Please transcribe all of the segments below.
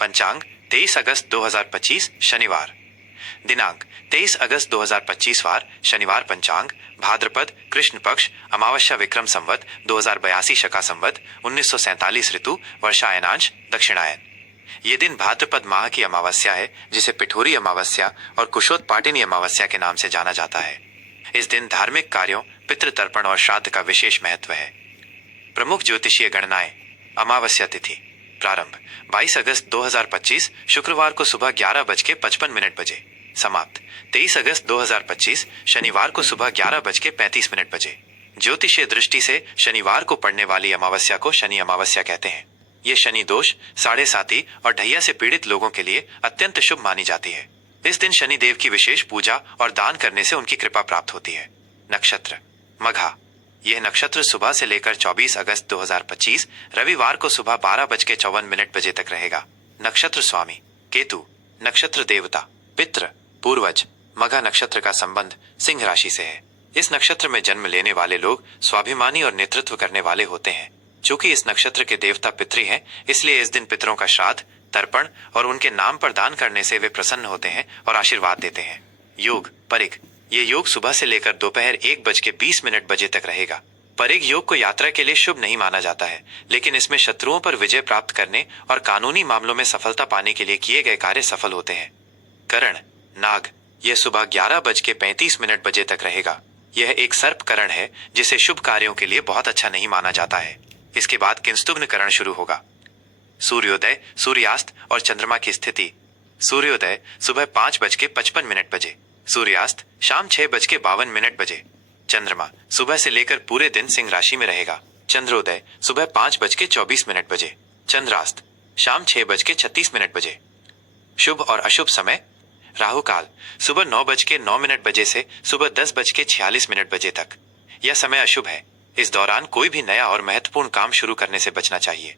पंचांग 23 अगस्त 2025 शनिवार। दिनांक 23 अगस्त 2025 वार शनिवार। पंचांग भाद्रपद कृष्ण पक्ष अमावस्या विक्रम संवत 2082 शका संवत 1947 ऋतु वर्षायनांश दक्षिणायन। ये दिन भाद्रपद माह की अमावस्या है, जिसे पिठोरी अमावस्या और कुशोत्पाटिनी अमावस्या के नाम से जाना जाता है। इस दिन धार्मिक कार्यों, पितृतर्पण और श्राद्ध का विशेष महत्व है। प्रमुख ज्योतिषीय गणनाएं। अमावस्या तिथि प्रारंभ 22 अगस्त 2025 शुक्रवार को सुबह 11:55 बजे। समाप्त 23 अगस्त 2025 शनिवार को सुबह 11:35 बजे। ज्योतिषीय दृष्टि से शनिवार को पड़ने वाली अमावस्या को शनि अमावस्या कहते हैं। ये शनि दोष, साढ़े साती और ढैया से पीड़ित लोगों के लिए अत्यंत शुभ मानी जाती है। इस दिन शनि देव की विशेष पूजा और दान करने से उनकी कृपा प्राप्त होती है। नक्षत्र मघा। यह नक्षत्र सुबह से लेकर 24 अगस्त 2025 रविवार को सुबह 12:54 बजे तक रहेगा। नक्षत्र स्वामी केतु। नक्षत्र देवता पितृ पूर्वज। मघा नक्षत्र का संबंध सिंह राशि से है। इस नक्षत्र में जन्म लेने वाले लोग स्वाभिमानी और नेतृत्व करने वाले होते हैं। चूंकि इस नक्षत्र के देवता पितृ हैं, इसलिए इस दिन पितरों का श्राद्ध, तर्पण और उनके नाम पर दान करने से वे प्रसन्न होते हैं और आशीर्वाद देते हैं। योग परिग। ये योग सुबह से लेकर दोपहर 1:20 बजे तक रहेगा। परिग योग को यात्रा के लिए शुभ नहीं माना जाता है, लेकिन इसमें शत्रुओं पर विजय प्राप्त करने और कानूनी मामलों में सफलता पाने के लिए किए गए कार्य सफल होते हैं। करण नाग। यह सुबह 11:35 बजे तक रहेगा। यह एक सर्प करण है, जिसे शुभ कार्यों के लिए बहुत अच्छा नहीं माना जाता है। इसके बाद किंस्तुग्न करण शुरू होगा। सूर्योदय, सूर्यास्त और चंद्रमा की स्थिति। सूर्योदय सुबह 5:55 बजे। सूर्यास्त शाम 6:52 बजे। चंद्रमा सुबह से लेकर पूरे दिन सिंह राशि में रहेगा। चंद्रोदय सुबह 5:24 बजे। चंद्रास्त शाम 6:36 बजे। शुभ और अशुभ समय। राहु काल सुबह 9:09 बजे से सुबह 10:46 बजे तक। यह समय अशुभ है। इस दौरान कोई भी नया और महत्वपूर्ण काम शुरू करने से बचना चाहिए।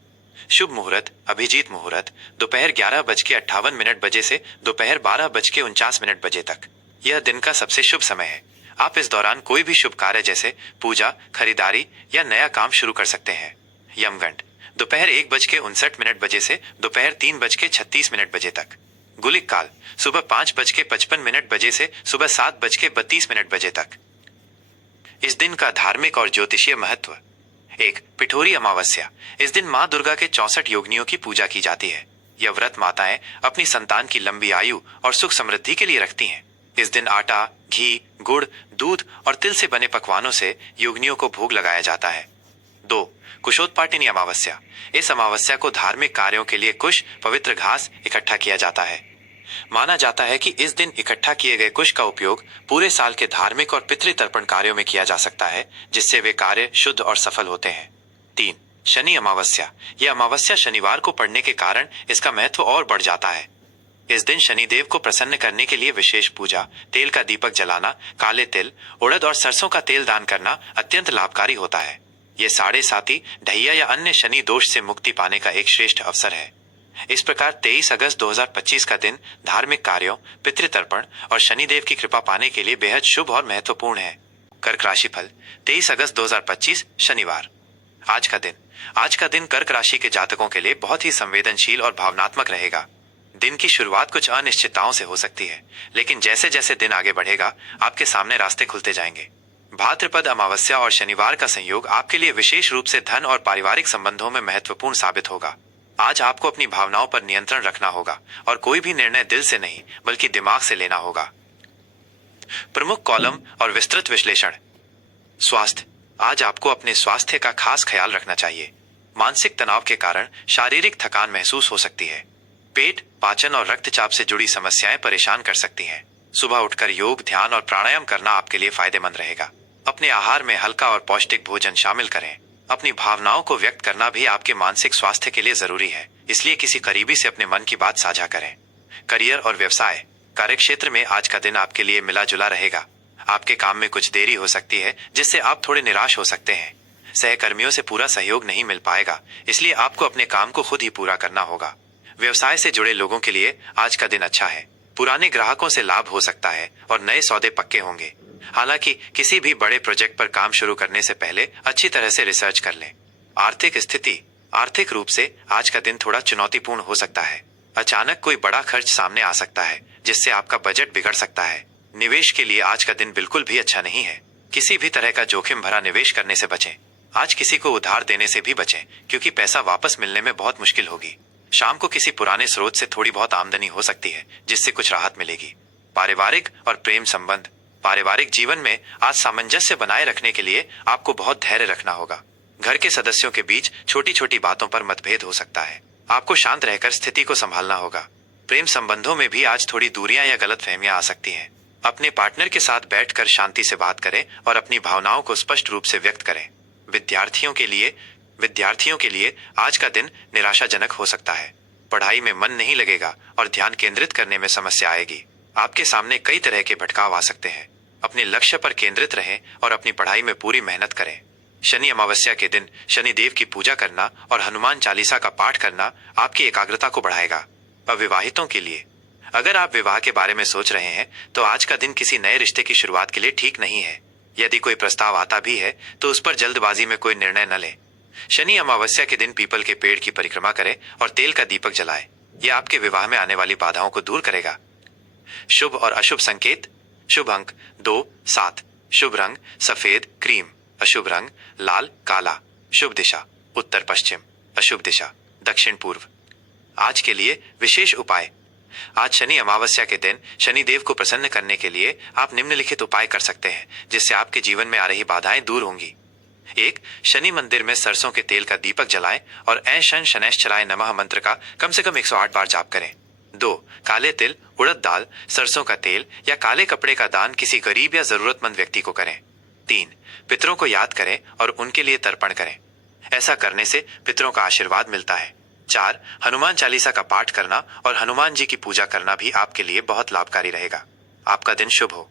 शुभ मुहूर्त अभिजीत मुहूर्त दोपहर 11:58 बजे से दोपहर 12:49 बजे तक। यह दिन का सबसे शुभ समय है। आप इस दौरान कोई भी शुभ कार्य जैसे पूजा, खरीदारी या नया काम शुरू कर सकते हैं। यमगंड दोपहर 1:59 बजे से दोपहर 3:36 बजे तक। गुलिक काल सुबह 5:55 बजे से सुबह 7:32 बजे तक। इस दिन का धार्मिक और ज्योतिषीय महत्व। 1. पिठोरी अमावस्या। इस दिन माँ दुर्गा के 64 योगिनियों की पूजा की जाती है। यह व्रत माताएं अपनी संतान की लंबी आयु और सुख समृद्धि के लिए रखती हैं। इस दिन आटा, घी, गुड़, दूध और तिल से बने पकवानों से योगिनियों को भोग लगाया जाता है। 2. कुशोत्पाटिनी अमावस्या। इस अमावस्या को धार्मिक कार्यों के लिए कुश, पवित्र घास इकट्ठा किया जाता है। माना जाता है कि इस दिन इकट्ठा किए गए कुश का उपयोग पूरे साल के धार्मिक और पितृतर्पण कार्यों में किया जा सकता है, जिससे वे कार्य शुद्ध और सफल होते हैं। 3. शनि अमावस्या। यह अमावस्या शनिवार को पड़ने के कारण इसका महत्व और बढ़ जाता है। इस दिन शनिदेव को प्रसन्न करने के लिए विशेष पूजा, तेल का दीपक जलाना, काले तिल, उड़द और सरसों का तेल दान करना अत्यंत लाभकारी होता है। ये साढ़े साती, ढैया या अन्य शनि दोष से मुक्ति पाने का एक श्रेष्ठ अवसर है। इस प्रकार 23 अगस्त 2025 का दिन धार्मिक कार्यों, पितृतर्पण और शनिदेव की कृपा पाने के लिए बेहद शुभ और महत्वपूर्ण है। कर्क राशि फल 23 अगस्त 2025 शनिवार। आज का दिन कर्क राशि के जातकों के लिए बहुत ही संवेदनशील और भावनात्मक रहेगा। दिन की शुरुआत कुछ अनिश्चितताओं से हो सकती है, लेकिन जैसे जैसे दिन आगे बढ़ेगा, आपके सामने रास्ते खुलते जाएंगे। भाद्रपद अमावस्या और शनिवार का संयोग आपके लिए विशेष रूप से धन और पारिवारिक संबंधों में महत्वपूर्ण साबित होगा। आज आपको अपनी भावनाओं पर नियंत्रण रखना होगा और कोई भी निर्णय दिल से नहीं बल्कि दिमाग से लेना होगा। प्रमुख कॉलम और विस्तृत विश्लेषण। स्वास्थ्य। आज आपको अपने स्वास्थ्य का खास ख्याल रखना चाहिए। मानसिक तनाव के कारण शारीरिक थकान महसूस हो सकती है। पेट, पाचन और रक्तचाप से जुड़ी समस्याएं परेशान कर सकती हैं। सुबह उठकर योग, ध्यान और प्राणायाम करना आपके लिए फायदेमंद रहेगा। अपने आहार में हल्का और पौष्टिक भोजन शामिल करें। अपनी भावनाओं को व्यक्त करना भी आपके मानसिक स्वास्थ्य के लिए जरूरी है, इसलिए किसी करीबी से अपने मन की बात साझा करें। करियर और व्यवसाय। कार्यक्षेत्र में आज का दिन आपके लिए मिला जुला रहेगा। आपके काम में कुछ देरी हो सकती है, जिससे आप थोड़े निराश हो सकते हैं। सहकर्मियों से पूरा सहयोग नहीं मिल पाएगा, इसलिए आपको अपने काम को खुद ही पूरा करना होगा। व्यवसाय से जुड़े लोगों के लिए आज का दिन अच्छा है। पुराने ग्राहकों से लाभ हो सकता है और नए सौदे पक्के होंगे। हालांकि किसी भी बड़े प्रोजेक्ट पर काम शुरू करने से पहले अच्छी तरह से रिसर्च कर लें। आर्थिक स्थिति। आर्थिक रूप से आज का दिन थोड़ा चुनौतीपूर्ण हो सकता है। अचानक कोई बड़ा खर्च सामने आ सकता है जिससे आपका बजट बिगड़ सकता है। निवेश के लिए आज का दिन बिल्कुल भी अच्छा नहीं है। किसी भी तरह का जोखिम भरा निवेश करने से बचें। आज किसी को उधार देने से भी बचें क्योंकि पैसा वापस मिलने में बहुत मुश्किल होगी। शाम को किसी पुराने स्रोत से थोड़ी बहुत आमदनी हो सकती है जिससे कुछ राहत मिलेगी। पारिवारिक और प्रेम संबंध। पारिवारिक जीवन में आज सामंजस्य बनाए रखने के लिए आपको बहुत धैर्य रखना होगा। घर के सदस्यों के बीच छोटी छोटी बातों पर मतभेद हो सकता है। आपको शांत रहकर स्थिति को संभालना होगा। प्रेम संबंधों में भी आज थोड़ी दूरियां या गलतफहमियां आ सकती हैं। अपने पार्टनर के साथ बैठकर शांति से बात करें और अपनी भावनाओं को स्पष्ट रूप से व्यक्त करें। विद्यार्थियों के लिए आज का दिन निराशाजनक हो सकता है। पढ़ाई में मन नहीं लगेगा और ध्यान केंद्रित करने में समस्या आएगी। आपके सामने कई तरह के भटकाव आ सकते हैं। अपने लक्ष्य पर केंद्रित रहें और अपनी पढ़ाई में पूरी मेहनत करें। शनि अमावस्या के दिन शनिदेव की पूजा करना और हनुमान चालीसा का पाठ करना आपकी एकाग्रता को बढ़ाएगा। अविवाहितों के लिए, अगर आप विवाह के बारे में सोच रहे हैं तो आज का दिन किसी नए रिश्ते की शुरुआत के लिए ठीक नहीं है। यदि कोई प्रस्ताव आता भी है तो उस पर जल्दबाजी में कोई निर्णय न लें। शनि अमावस्या के दिन पीपल के पेड़ की परिक्रमा करें और तेल का दीपक जलाएं। यह आपके विवाह में आने वाली बाधाओं को दूर करेगा। शुभ और अशुभ संकेत। शुभ अंक 2, 7। शुभ रंग सफेद क्रीम। अशुभ रंग लाल काला। शुभ दिशा उत्तर पश्चिम। अशुभ दिशा दक्षिण पूर्व। आज के लिए विशेष उपाय। आज शनि अमावस्या के दिन शनिदेव को प्रसन्न करने के लिए आप निम्नलिखित उपाय कर सकते हैं जिससे आपके जीवन में आ रही बाधाएं दूर होंगी। 1. शनि मंदिर में सरसों के तेल का दीपक जलाएं और ऐं शन शनैश्चराय नमः मंत्र का कम से कम 108 बार जाप करें। 2. काले तिल, उड़द दाल, सरसों का तेल या काले कपड़े का दान किसी गरीब या जरूरतमंद व्यक्ति को करें। 3. पितरों को याद करें और उनके लिए तर्पण करें। ऐसा करने से पितरों का आशीर्वाद मिलता है। 4. हनुमान चालीसा का पाठ करना और हनुमान जी की पूजा करना भी आपके लिए बहुत लाभकारी रहेगा। आपका दिन शुभ हो।